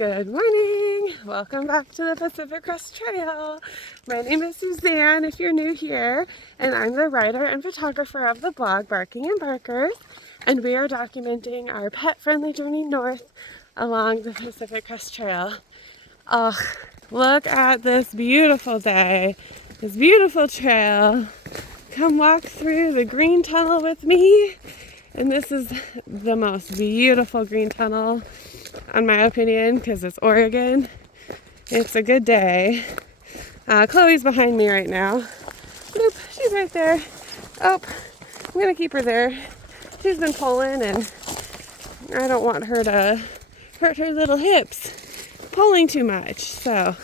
Good morning! Welcome back to the Pacific Crest Trail. My name is Suzanne if you're new here, and I'm the writer and photographer of the blog Barking and Barkers, and we are documenting our pet-friendly journey north along the Pacific Crest Trail. Oh, look at this beautiful day, this beautiful trail. Come walk through the green tunnel with me. And this is the most beautiful green tunnel, in my opinion, because it's Oregon. It's a good day. Chloe's behind me right now. Oop, she's right there. Oh, I'm going to keep her there. She's been pulling, and I don't want her to hurt her little hips pulling too much. So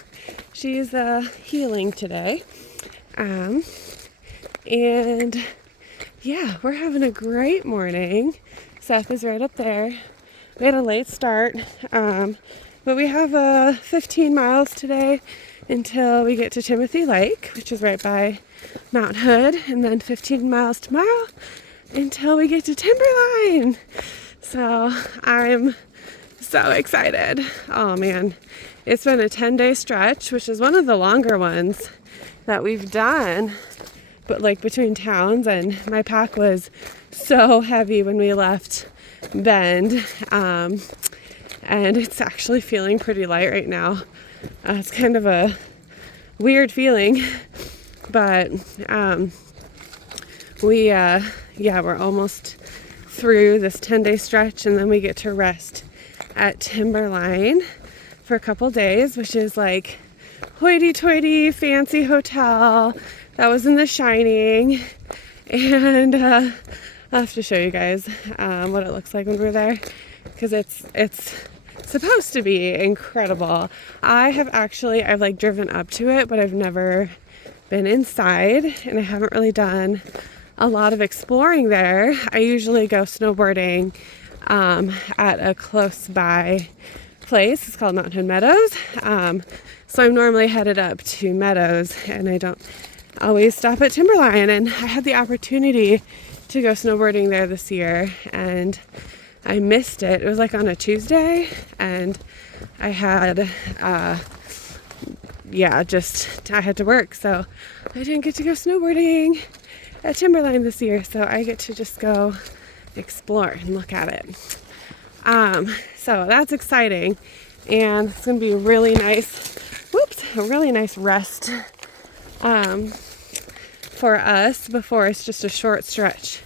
she's healing today. And yeah, we're having a great morning. Seth is right up there. We had a late start, but we have 15 miles today until we get to Timothy Lake, which is right by Mount Hood, and then 15 miles tomorrow until we get to Timberline. So I'm so excited. Oh man, it's been a 10-day stretch, which is one of the longer ones that we've done, but like between towns, and my pack was so heavy when we left Bend, and it's actually feeling pretty light right now. It's kind of a weird feeling, but we're almost through this 10-day stretch, and then we get to rest at Timberline for a couple days, which is like hoity-toity fancy hotel that was in The Shining. And I'll have to show you guys what it looks like when we're there, because it's supposed to be incredible. I've like driven up to it, but I've never been inside, and I haven't really done a lot of exploring there. I usually go snowboarding at a close by place. It's called Mount Hood Meadows. So I'm normally headed up to Meadows, and I don't always stop at Timberline. And I had the opportunity to go snowboarding there this year, and I missed it. It was like on a Tuesday, and I had I had to work, so I didn't get to go snowboarding at Timberline this year. So I get to just go explore and look at it. So that's exciting, and it's gonna be a really nice rest for us before it's just a short stretch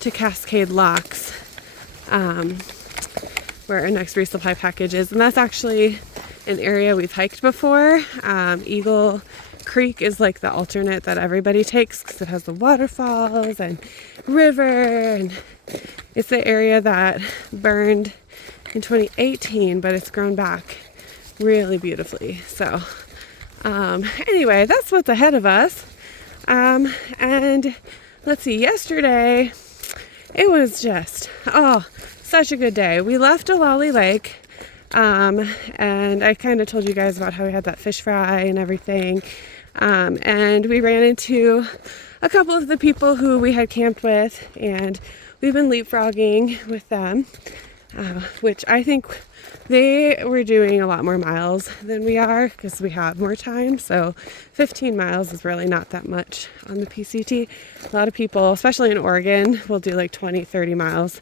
to Cascade Locks, where our next resupply package is. And that's actually an area we've hiked before. Eagle Creek is like the alternate that everybody takes because it has the waterfalls and river, and it's the area that burned in 2018, but it's grown back really beautifully. So anyway, that's what's ahead of us. And let's see, yesterday it was just such a good day. We left Olali Lake, and I kind of told you guys about how we had that fish fry and everything, and we ran into a couple of the people who we had camped with, and we've been leapfrogging with them, which I think they were doing a lot more miles than we are because we have more time. So 15 miles is really not that much on the PCT. A lot of people, especially in Oregon, will do like 20, 30 miles.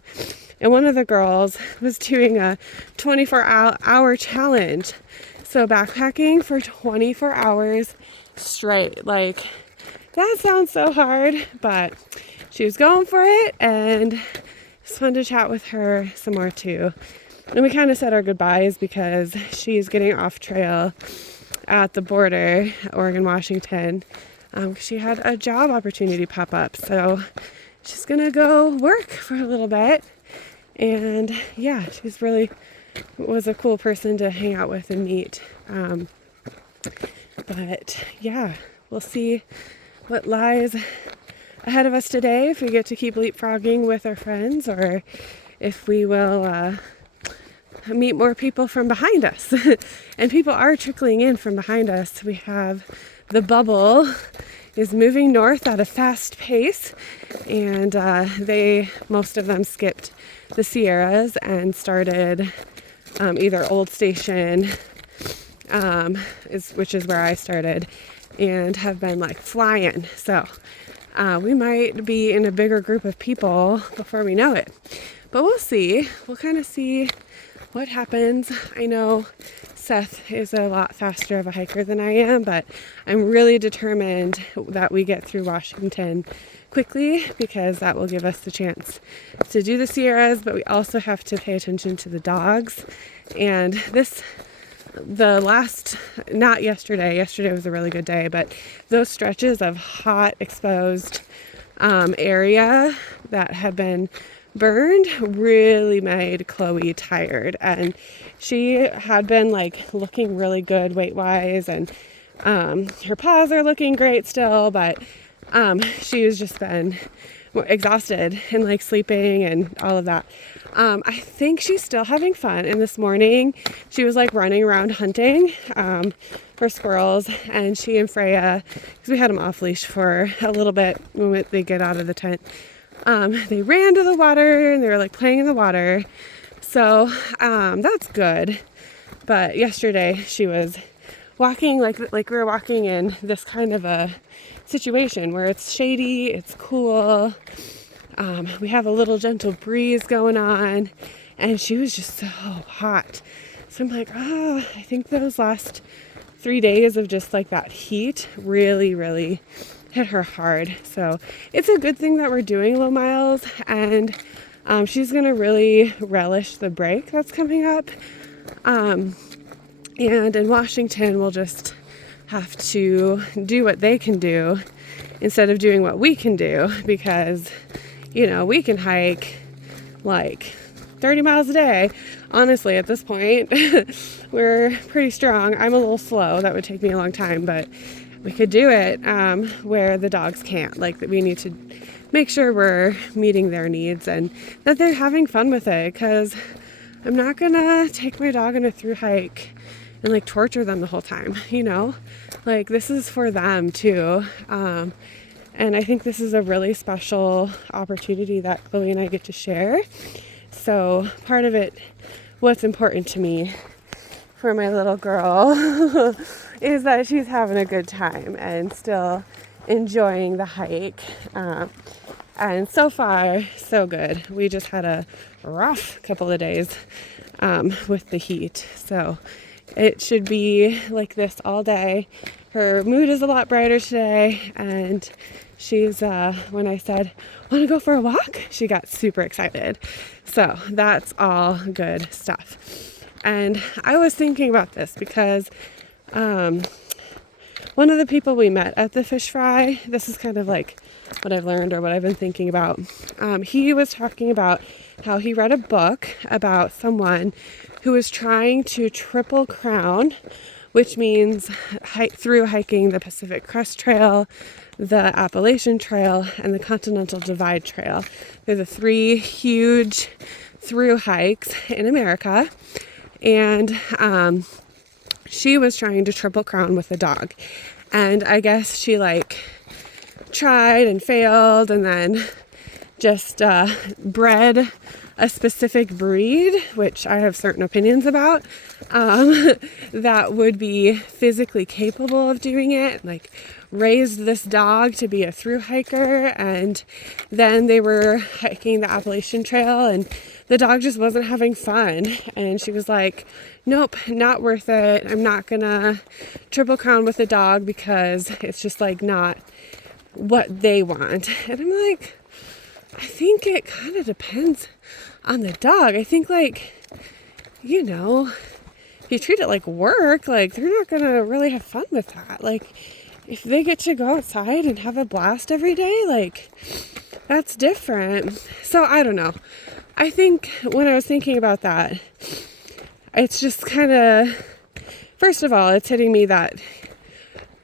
And one of the girls was doing a 24-hour challenge. So backpacking for 24 hours straight. Like, that sounds so hard, but she was going for it, and it's fun to chat with her some more too. And we kind of said our goodbyes because she's getting off trail at the border, Oregon-Washington, because she had a job opportunity pop up. So she's going to go work for a little bit. And yeah, she's really was a cool person to hang out with and meet. But yeah, we'll see what lies ahead of us today, if we get to keep leapfrogging with our friends, or if we will meet more people from behind us. And people are trickling in from behind us. We have the bubble is moving north at a fast pace, and most of them skipped the Sierras and started either Old Station, which is where I started, and have been like flying. So we might be in a bigger group of people before we know it. But we'll see. We'll kind of see what happens. I know Seth is a lot faster of a hiker than I am, but I'm really determined that we get through Washington quickly, because that will give us the chance to do the Sierras, but we also have to pay attention to the dogs. And not yesterday was a really good day, but those stretches of hot exposed area that had been burned really made Chloe tired, and she had been like looking really good weight wise, and her paws are looking great still, but she was just been exhausted and like sleeping and all of that. I think she's still having fun, and this morning she was like running around hunting for squirrels, and she and Freya, because we had them off leash for a little bit when they get out of the tent, they ran to the water and they were like playing in the water. So that's good. But yesterday she was walking like we were walking in this kind of a situation where it's shady, it's cool, we have a little gentle breeze going on, and she was just so hot. So I'm like, I think those last 3 days of just like that heat really, really hit her hard. So it's a good thing that we're doing low miles, and she's gonna really relish the break that's coming up. And in Washington, we'll just have to do what they can do instead of doing what we can do, because, we can hike like 30 miles a day. Honestly, at this point, we're pretty strong. I'm a little slow. That would take me a long time, but we could do it where the dogs can't. Like, we need to make sure we're meeting their needs and that they're having fun with it, because I'm not gonna take my dog on a through hike and like torture them the whole time, like this is for them too. And I think this is a really special opportunity that Chloe and I get to share. So part of it, what's important to me for my little girl is that she's having a good time and still enjoying the hike. And so far, so good. We just had a rough couple of days with the heat. So it should be like this all day. Her mood is a lot brighter today, and she's, when I said, want to go for a walk? She got super excited. So that's all good stuff. And I was thinking about this because one of the people we met at the fish fry, this is kind of like what I've learned or what I've been thinking about. He was talking about how he read a book about someone who was trying to triple crown, which means through hiking the Pacific Crest Trail, the Appalachian Trail, and the Continental Divide Trail. They're the 3 huge through hikes in America. And she was trying to triple crown with a dog. And I guess she tried and failed, and then just bred a specific breed, which I have certain opinions about, that would be physically capable of doing it, raised this dog to be a through hiker. And then they were hiking the Appalachian Trail, and the dog just wasn't having fun. And she was like, nope, not worth it. I'm not gonna triple crown with the dog because it's just not what they want. And I'm like, I think it kind of depends on the dog. I think if you treat it like work, they're not gonna really have fun with that. If they get to go outside and have a blast every day, that's different. So I don't know. I think when I was thinking about that, it's just kind of, first of all, it's hitting me that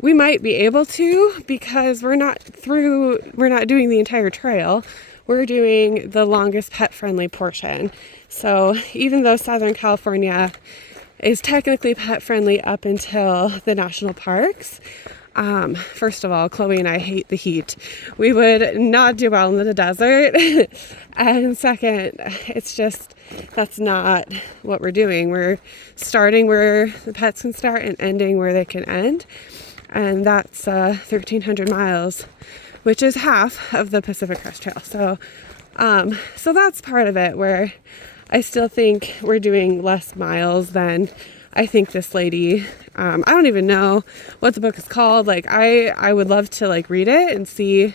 we might be able to, because we're not doing the entire trail. We're doing the longest pet-friendly portion. So even though Southern California is technically pet-friendly up until the national parks, First of all, Chloe and I hate the heat. We would not do well in the desert. And second, it's just, that's not what we're doing. We're starting where the pets can start and ending where they can end. And that's 1,300 miles, which is half of the Pacific Crest Trail. So that's part of it, where I still think we're doing less miles than I think this lady, I don't even know what the book is called. Like, I would love to like read it and see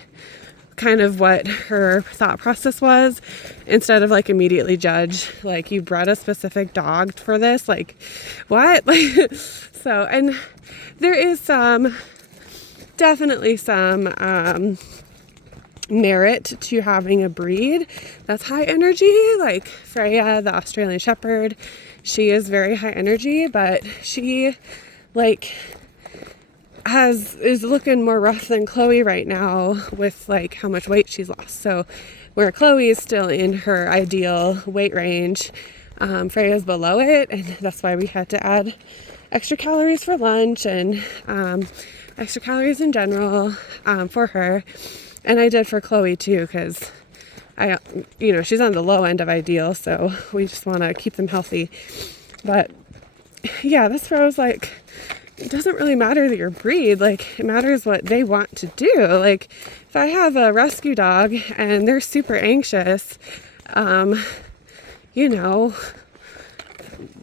kind of what her thought process was, instead of like immediately judge, like, you bred a specific dog for this, like, what? Like, so, and there is definitely some merit to having a breed that's high energy, like Freya, the Australian Shepherd. She is very high energy, but she like is looking more rough than Chloe right now with like how much weight she's lost. So where Chloe is still in her ideal weight range, Freya's below it, and that's why we had to add extra calories for lunch and extra calories in general for her. And I did for Chloe too, because she's on the low end of ideal, so we just want to keep them healthy. But yeah, this rose, like, it doesn't really matter that your breed, like, it matters what they want to do. Like, if I have a rescue dog and they're super anxious,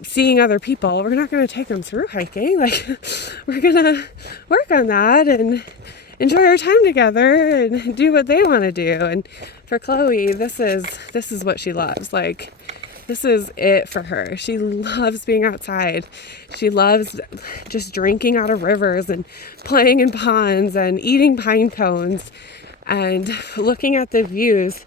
seeing other people, we're not going to take them through hiking. Like, we're going to work on that and enjoy our time together and do what they want to do. And for Chloe, this is what she loves. Like, this is it for her. She loves being outside. She loves just drinking out of rivers and playing in ponds and eating pine cones and looking at the views.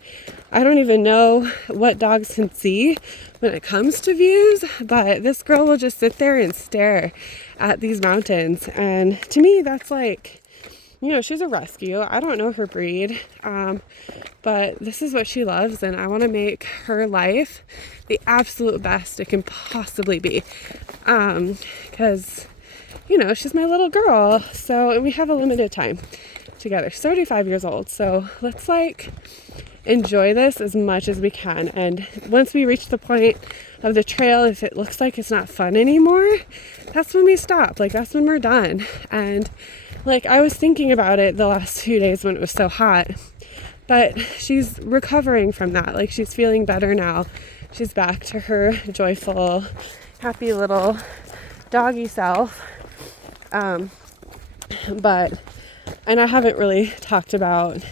I don't even know what dogs can see when it comes to views, but this girl will just sit there and stare at these mountains. And to me, that's like, she's a rescue. I don't know her breed, but this is what she loves, and I want to make her life the absolute best it can possibly be, because, she's my little girl, and we have a limited time together. She's 35 years old, so let's, like, enjoy this as much as we can. And once we reach the point of the trail, if it looks like it's not fun anymore, that's when we stop. Like, that's when we're done. And like, I was thinking about it the last few days when it was so hot, but she's recovering from that. Like, she's feeling better now. She's back to her joyful, happy little doggy self. And I haven't really talked about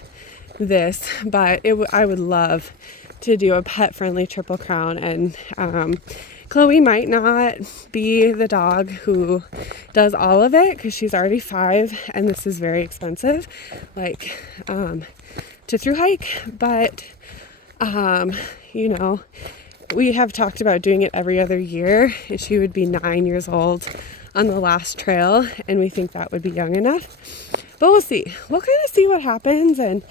this, but I would love to do a pet-friendly Triple Crown, and Chloe might not be the dog who does all of it, because she's already 5 and this is very expensive, like, to through hike, but we have talked about doing it every other year, and she would be 9 years old on the last trail, and we think that would be young enough, but we'll see. We'll kind of see what happens, and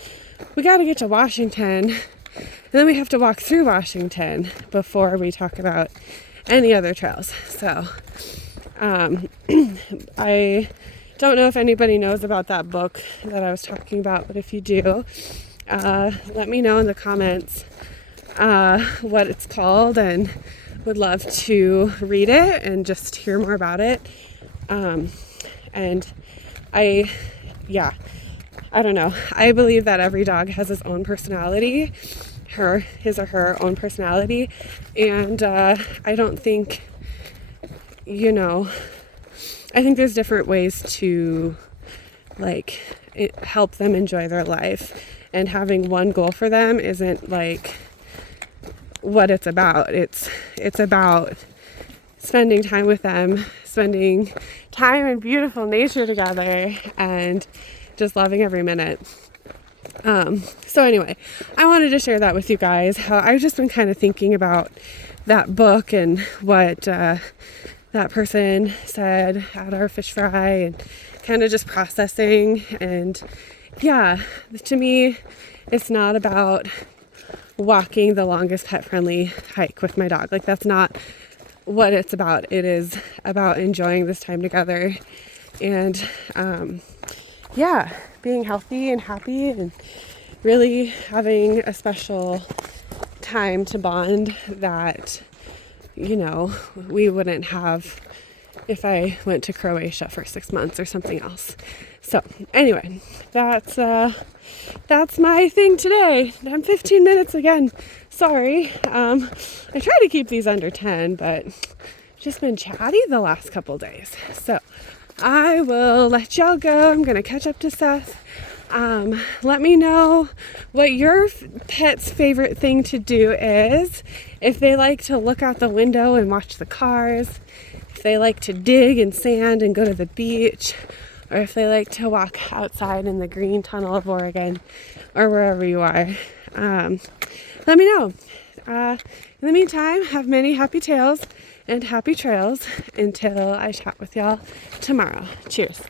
we got to get to Washington, and then we have to walk through Washington before we talk about any other trails. So I don't know if anybody knows about that book that I was talking about, but if you do, let me know in the comments what it's called, and would love to read it and just hear more about it. And I don't know. I believe that every dog has his own personality, his or her own personality, and I don't think, I think there's different ways to like help them enjoy their life, and having one goal for them isn't like what it's about. It's about spending time with them, spending time in beautiful nature together, and just loving every minute. So anyway, I wanted to share that with you guys, how I've just been kind of thinking about that book and what that person said at our fish fry, and kind of just processing. And yeah, to me, it's not about walking the longest pet-friendly hike with my dog. Like, that's not what it's about. It is about enjoying this time together. And yeah, being healthy and happy and really having a special time to bond that, you know, we wouldn't have if I went to Croatia for 6 months or something else. So anyway, that's my thing today. I'm 15 minutes again. Sorry. I try to keep these under 10, but just been chatty the last couple days. So I will let y'all go. I'm going to catch up to Seth. Let me know what your pet's favorite thing to do is. If they like to look out the window and watch the cars, if they like to dig in sand and go to the beach, or if they like to walk outside in the green tunnel of Oregon, or wherever you are. Let me know. In the meantime, have many happy tails and happy trails until I chat with y'all tomorrow. Cheers.